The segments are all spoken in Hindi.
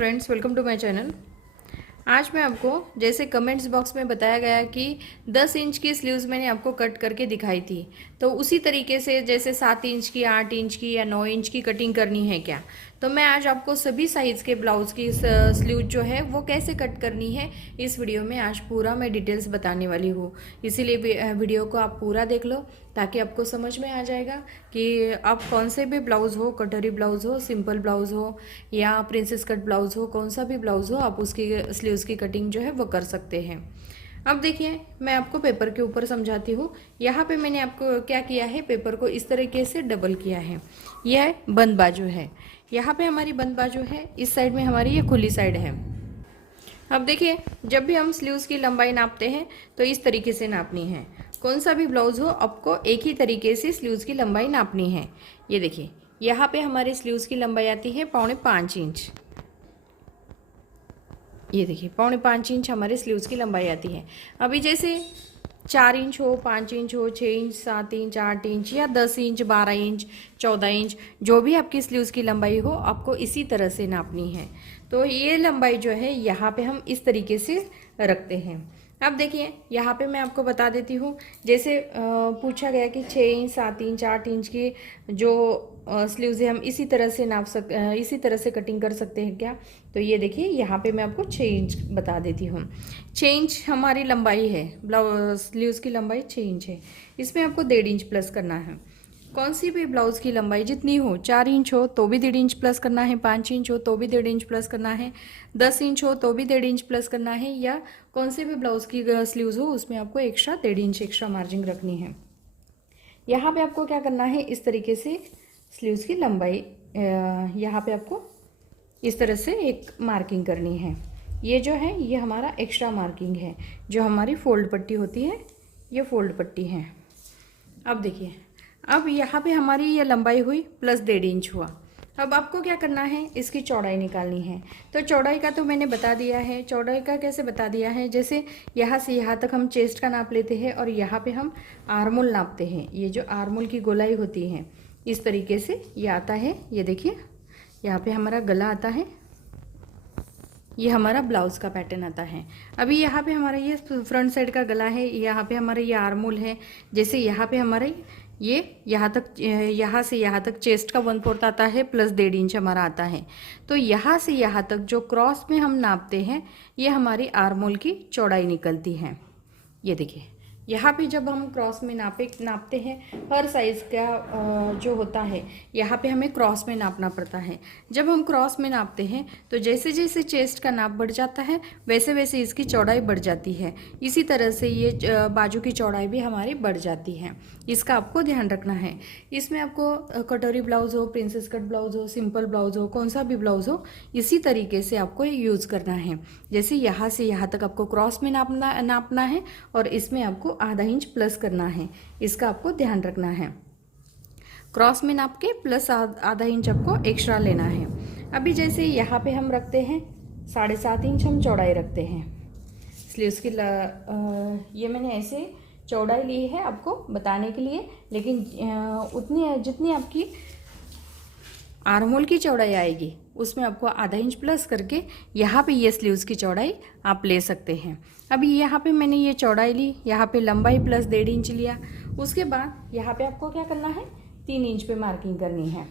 Friends, welcome to my channel. आज मैं आपको जैसे कमेंट्स बॉक्स में बताया गया कि 10 इंच की स्लीव्स मैंने आपको कट करके दिखाई थी, तो उसी तरीके से जैसे 7 इंच की, 8 इंच की या 9 इंच की कटिंग करनी है क्या, तो मैं आज आपको सभी साइज़ के ब्लाउज़ की स्लीव जो है वो कैसे कट करनी है इस वीडियो में आज पूरा मैं डिटेल्स बताने वाली हूँ। इसीलिए वीडियो को आप पूरा देख लो ताकि आपको समझ में आ जाएगा कि आप कौन से भी ब्लाउज़ हो, कटोरी ब्लाउज़ हो, सिंपल ब्लाउज़ हो या प्रिंसेस कट ब्लाउज़ हो, कौन सा भी ब्लाउज़ हो आप उसकी स्लीव्स की कटिंग जो है वो कर सकते हैं। अब देखिए, मैं आपको पेपर के ऊपर समझाती हूँ। यहाँ पे मैंने आपको क्या किया है, पेपर को इस तरीके से डबल किया है। यह बंद बाजू है, यहाँ पे हमारी बंद बाजू है, इस साइड में हमारी ये खुली साइड है। अब देखिए, जब भी हम स्लीव्स की लंबाई नापते हैं तो इस तरीके से नापनी है। कौन सा भी ब्लाउज़ हो आपको एक ही तरीके से स्लीव्स की लंबाई नापनी है। ये देखिए, यहाँ पे हमारे स्लीव्स की लंबाई आती है 4.25 इंच। ये देखिए, 4.25 इंच हमारे स्लीव्स की लंबाई आती है। अभी जैसे 4 इंच हो, 5 इंच हो, 6 इंच, 7 इंच, 8 इंच या 10 इंच, 12 इंच, 14 इंच, जो भी आपकी स्लीव्स की लंबाई हो आपको इसी तरह से नापनी है। तो ये लंबाई जो है यहाँ पे हम इस तरीके से रखते हैं। अब देखिए, यहाँ पे मैं आपको बता देती हूँ। जैसे पूछा गया कि 6 इंच, 7 इंच, 8 इंच की जो स्लीव्स है हम इसी तरह से कटिंग कर सकते हैं क्या, तो ये देखिए, यहाँ पे मैं आपको 6 इंच बता देती हूँ। 6 इंच हमारी लंबाई है, ब्लाउज स्लीव्स की लंबाई 6 इंच है। इसमें आपको 1.5 इंच प्लस करना है। कौन सी भी ब्लाउज़ की लंबाई जितनी हो, 4 इंच हो तो भी 1.5 इंच प्लस करना है, 5 इंच हो तो भी 1.5 इंच प्लस करना है, 10 इंच हो तो भी 1.5 इंच प्लस करना है, या कौन से भी ब्लाउज़ की स्लीव्स हो उसमें आपको एक्स्ट्रा 1.5 इंच एक्स्ट्रा मार्जिन रखनी है। यहाँ पे आपको क्या करना है, इस तरीके से स्लीव्स की लंबाई यहाँ पे आपको इस तरह से एक मार्किंग करनी है। ये जो है ये हमारा एक्स्ट्रा मार्किंग है, जो हमारी फोल्ड पट्टी होती है, ये फोल्ड पट्टी है। अब देखिए, अब यहाँ पे हमारी ये लंबाई हुई प्लस 1.5 इंच हुआ। अब आपको क्या करना है, इसकी चौड़ाई निकालनी है। तो चौड़ाई का तो मैंने बता दिया है। चौड़ाई का कैसे बता दिया है, जैसे यहाँ से यहाँ तक हम चेस्ट का नाप लेते हैं और यहाँ पे हम आर्मोल नापते हैं। ये जो आर्मोल की गोलाई होती है इस तरीके से ये आता है। ये देखिए, यहाँ पे हमारा गला आता है, ये हमारा ब्लाउज़ का पैटर्न आता है। अभी यहाँ पे हमारा ये फ्रंट साइड का गला है, यहाँ पे हमारा ये आर्मोल है। जैसे यहाँ पे हमारा ये यहाँ से यहाँ तक चेस्ट का 1/4 आता है प्लस 1.5 इंच हमारा आता है। तो यहाँ से यहाँ तक जो क्रॉस में हम नापते हैं ये हमारी आर्मोल की चौड़ाई निकलती है। ये देखिए, यहाँ पे जब हम क्रॉस में नापते हैं, हर साइज़ का जो होता है यहाँ पे हमें क्रॉस में नापना पड़ता है। जब हम क्रॉस में नापते हैं तो जैसे जैसे चेस्ट का नाप बढ़ जाता है वैसे वैसे इसकी चौड़ाई बढ़ जाती है। इसी तरह से ये बाजू की चौड़ाई भी हमारी बढ़ जाती है। इसका आपको ध्यान रखना है। इसमें आपको कटोरी ब्लाउज़ हो, प्रिंसेस कट ब्लाउज़ हो, सिंपल ब्लाउज़ हो, कौन सा भी ब्लाउज़ हो, इसी तरीके से आपको यूज़ करना है। जैसे यहाँ से यहाँ तक आपको क्रॉस में नापना है और इसमें आपको आधा इंच प्लस करना है। इसका आपको ध्यान रखना है। क्रॉस में नाप के प्लस आधा इंच आपको एक्स्ट्रा लेना है। अभी जैसे यहाँ पे हम रखते हैं 7.5 इंच हम चौड़ाई रखते हैं स्लीव्स की। ये मैंने ऐसे चौड़ाई ली है आपको बताने के लिए, लेकिन उतनी जितनी आपकी आर्महोल की चौड़ाई आएगी उसमें आपको आधा इंच प्लस करके यहाँ पे ये स्लीव्स की चौड़ाई आप ले सकते हैं। अभी यहाँ पे मैंने ये चौड़ाई ली, यहाँ पे लंबाई प्लस 1.5 इंच लिया। उसके बाद यहाँ पे आपको क्या करना है, 3 इंच पे मार्किंग करनी है।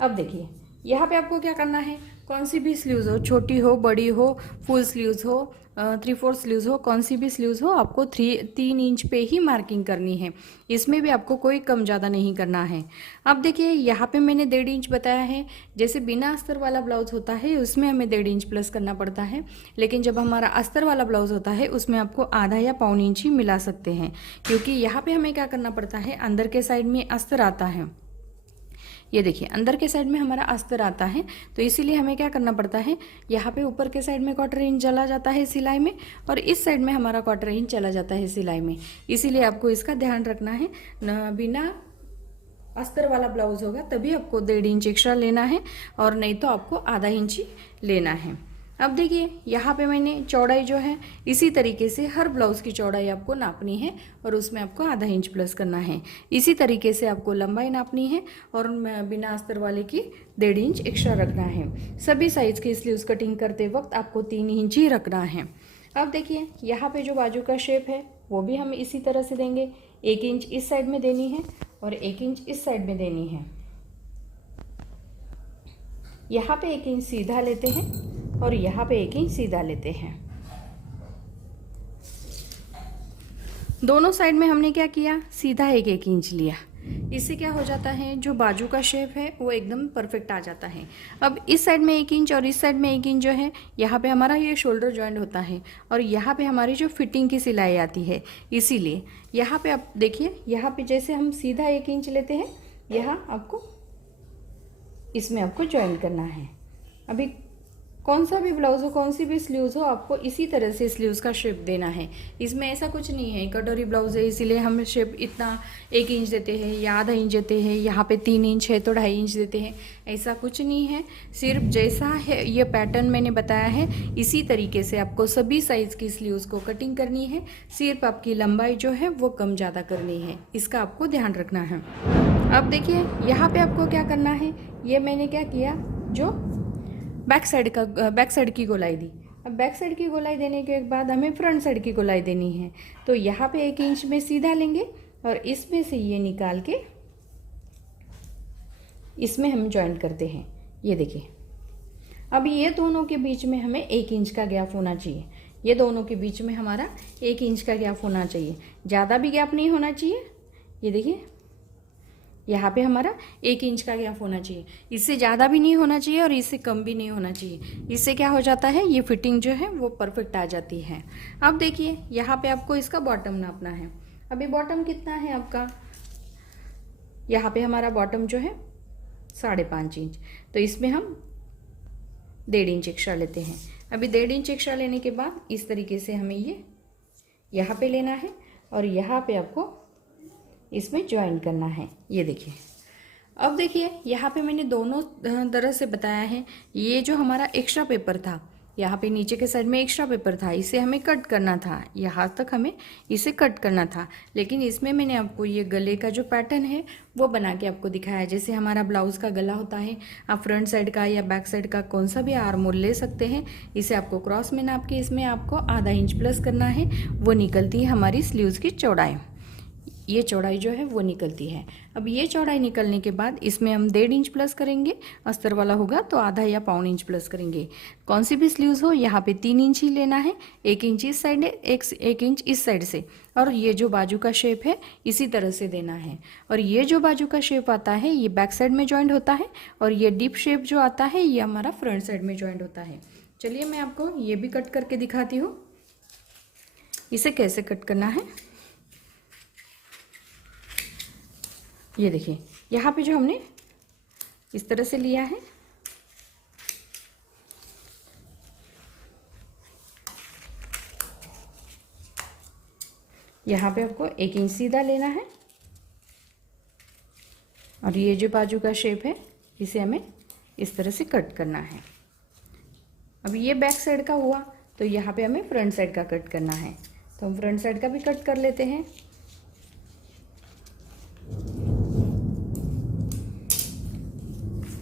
अब देखिए, यहाँ पे आपको क्या करना है, कौन सी भी स्लीव्स हो, छोटी हो, बड़ी हो, फुल स्लीव्स हो, 3/4 स्लीव्स हो, कौन सी भी स्लीव्स हो, आपको 3 इंच पे ही मार्किंग करनी है। इसमें भी आपको कोई कम ज़्यादा नहीं करना है। अब देखिए, यहाँ पे मैंने 1.5 इंच बताया है। जैसे बिना अस्तर वाला ब्लाउज होता है उसमें हमें 1.5 इंच प्लस करना पड़ता है, लेकिन जब हमारा अस्तर वाला ब्लाउज होता है उसमें आपको आधा या पौन इंच ही मिला सकते हैं, क्योंकि यहाँ पे हमें क्या करना पड़ता है, अंदर के साइड में अस्तर आता है। ये देखिए, अंदर के साइड में हमारा अस्तर आता है, तो इसीलिए हमें क्या करना पड़ता है, यहाँ पे ऊपर के साइड में 1/4 इंच चला जाता है सिलाई में और इस साइड में हमारा 1/4 इंच चला जाता है सिलाई में। इसीलिए आपको इसका ध्यान रखना है। बिना अस्तर वाला ब्लाउज होगा तभी आपको 1.5 इंच एक्स्ट्रा लेना है और नहीं तो आपको आधा इंच ही लेना है। अब देखिए यहाँ पे मैंने चौड़ाई जो है इसी तरीके से हर ब्लाउज़ की चौड़ाई आपको नापनी है और उसमें आपको आधा इंच प्लस करना है। इसी तरीके से आपको लंबाई नापनी है और बिना अस्तर वाले की 1.5 इंच एक्स्ट्रा रखना है। सभी साइज़ की स्लीव्स कटिंग करते वक्त आपको 3 इंच ही रखना है। अब देखिए यहाँ पे जो बाजू का शेप है वो भी हम इसी तरह से देंगे। 1 इंच इस साइड में देनी है और 1 इंच इस साइड में देनी है। यहाँ पे 1 इंच सीधा लेते हैं और यहाँ पे 1 इंच सीधा लेते हैं। दोनों साइड में हमने क्या किया, सीधा 1 इंच लिया। इससे क्या हो जाता है, जो बाजू का शेप है वो एकदम परफेक्ट आ जाता है। अब इस साइड में 1 इंच और इस साइड में 1 इंच जो है, यहाँ पे हमारा ये शोल्डर जॉइंट होता है और यहाँ पे हमारी जो फिटिंग की सिलाई आती है। इसीलिए यहाँ पे आप देखिए, यहाँ पे जैसे हम सीधा 1 इंच लेते हैं, यहाँ आपको इसमें आपको ज्वाइन करना है। अभी कौन सा भी ब्लाउज हो, कौन सी भी स्लीव्स हो, आपको इसी तरह से स्लीव्स का शेप देना है। इसमें ऐसा कुछ नहीं है कटोरी ब्लाउज है इसीलिए हम शेप इतना 1 इंच देते हैं या आधा इंच देते हैं, यहाँ पे 3 इंच है तो 2.5 इंच देते हैं, ऐसा कुछ नहीं है। सिर्फ जैसा है ये पैटर्न मैंने बताया है इसी तरीके से आपको सभी साइज़ की स्लीव्स को कटिंग करनी है। सिर्फ आपकी लंबाई जो है वो कम ज़्यादा करनी है, इसका आपको ध्यान रखना है। अब देखिए यहाँ पे आपको क्या करना है, ये मैंने क्या किया, जो बैक साइड की गोलाई दी। अब बैक साइड की गोलाई देने के बाद हमें फ्रंट साइड की गोलाई देनी है। तो यहाँ पे 1 इंच में सीधा लेंगे और इसमें से ये निकाल के इसमें हम जॉइंट करते हैं। ये देखिए, अब ये दोनों के बीच में हमें 1 इंच का गैप होना चाहिए। ये दोनों के बीच में हमारा 1 इंच का गैप होना चाहिए, ज़्यादा भी गैप नहीं होना चाहिए। ये देखिए यहाँ पे हमारा 1 इंच का गैप होना चाहिए, इससे ज़्यादा भी नहीं होना चाहिए और इससे कम भी नहीं होना चाहिए। इससे क्या हो जाता है, ये फिटिंग जो है वो परफेक्ट आ जाती है। अब देखिए यहाँ पे आपको इसका बॉटम नापना है। अभी बॉटम कितना है आपका, यहाँ पे हमारा बॉटम जो है 5.5 इंच, तो इसमें हम 1.5 इंच एक्स्ट्रा लेते हैं। अभी 1.5 इंच एक्स्ट्रा लेने के बाद इस तरीके से हमें ये यहाँ पे लेना है और यहाँ पे आपको इसमें ज्वाइन करना है। ये देखिए, अब देखिए यहाँ पे मैंने दोनों तरह से बताया है। ये जो हमारा एक्स्ट्रा पेपर था, यहाँ पे नीचे के साइड में एक्स्ट्रा पेपर था, इसे हमें कट करना था, यहाँ तक हमें इसे कट करना था। लेकिन इसमें मैंने आपको ये गले का जो पैटर्न है वो बना के आपको दिखाया है। जैसे हमारा ब्लाउज़ का गला होता है, आप फ्रंट साइड का या बैक साइड का कौन सा भी आर्म होल ले सकते हैं। इसे आपको क्रॉस में नाप के इसमें आपको आधा इंच प्लस करना है, वो निकलती है हमारी स्लीव्स की चौड़ाई। ये चौड़ाई जो है वो निकलती है। अब ये चौड़ाई निकलने के बाद इसमें हम 1.5 इंच प्लस करेंगे, अस्तर वाला होगा तो आधा या 1.25 इंच प्लस करेंगे। कौन सी भी स्लीव्स हो यहाँ पे 3 इंच ही लेना है, 1 इंच इस साइड, 1 इंच इस साइड से, और ये जो बाजू का शेप है इसी तरह से देना है। और ये जो बाजू का शेप आता है ये बैक साइड में जॉइंट होता है और ये डीप शेप जो आता है ये हमारा फ्रंट साइड में जॉइंट होता है। चलिए मैं आपको ये भी कट करके दिखाती हूँ, इसे कैसे कट करना है। ये देखिए यहाँ पे जो हमने इस तरह से लिया है, यहाँ पे आपको 1 इंच सीधा लेना है और ये जो बाजू का शेप है इसे हमें इस तरह से कट करना है। अब ये बैक साइड का हुआ तो यहाँ पे हमें फ्रंट साइड का कट करना है, तो हम फ्रंट साइड का भी कट कर लेते हैं।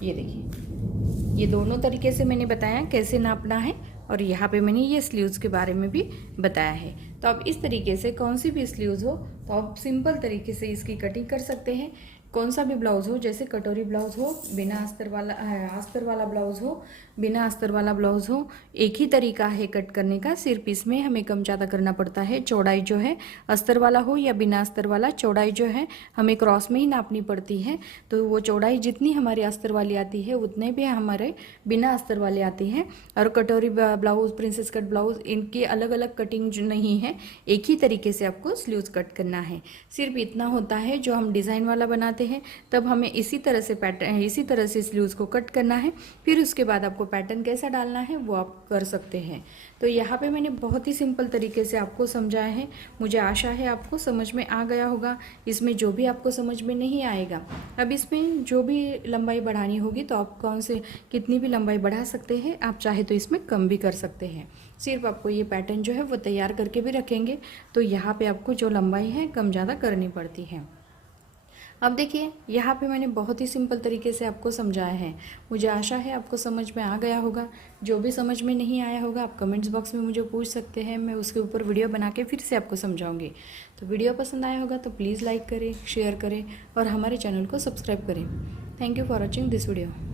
ये देखिए, ये दोनों तरीके से मैंने बताया कैसे नापना है और यहाँ पे मैंने ये स्लीव्स के बारे में भी बताया है। तो अब इस तरीके से कौन सी भी स्लीव्स हो तो आप सिंपल तरीके से इसकी कटिंग कर सकते हैं। कौन सा भी ब्लाउज़ हो, जैसे कटोरी ब्लाउज़ हो, बिना अस्तर वाला ब्लाउज़ हो, बिना अस्तर वाला ब्लाउज़ हो, एक ही तरीका है कट करने का। सिर्फ इसमें हमें कम ज़्यादा करना पड़ता है। चौड़ाई जो है अस्तर वाला हो या बिना अस्तर वाला, चौड़ाई जो है हमें क्रॉस में ही नापनी पड़ती है। तो वो चौड़ाई जितनी हमारी अस्तर वाली आती है उतने भी हमारे बिना अस्तर वाले आती हैं। और कटोरी ब्लाउज़, प्रिंसेस कट ब्लाउज़, इनकी अलग अलग कटिंग जो नहीं है, एक ही तरीके से आपको स्लीव्स कट करना है। सिर्फ इतना होता है, जो हम डिज़ाइन वाला बनाते चाहते हैं तब हमें इसी तरह से पैटर्न, इसी तरह से स्लीव्स को कट करना है। फिर उसके बाद आपको पैटर्न कैसा डालना है वो आप कर सकते हैं। तो यहाँ पे मैंने बहुत ही सिंपल तरीके से आपको समझाया है। मुझे आशा है आपको समझ में आ गया होगा। इसमें जो भी आपको समझ में नहीं आएगा, अब इसमें जो भी लंबाई बढ़ानी होगी तो आप कौन से कितनी भी लंबाई बढ़ा सकते हैं, आप चाहे तो इसमें कम भी कर सकते हैं। सिर्फ आपको ये पैटर्न जो है वो तैयार करके भी रखेंगे तो यहाँ पे आपको जो लंबाई है कम ज़्यादा करनी पड़ती है। अब देखिए यहाँ पे मैंने बहुत ही सिंपल तरीके से आपको समझाया है। मुझे आशा है आपको समझ में आ गया होगा। जो भी समझ में नहीं आया होगा आप कमेंट्स बॉक्स में मुझे पूछ सकते हैं, मैं उसके ऊपर वीडियो बना के फिर से आपको समझाऊंगी। तो वीडियो पसंद आया होगा तो प्लीज़ लाइक करें, शेयर करें और हमारे चैनल को सब्सक्राइब करें। Thank you for watching this video.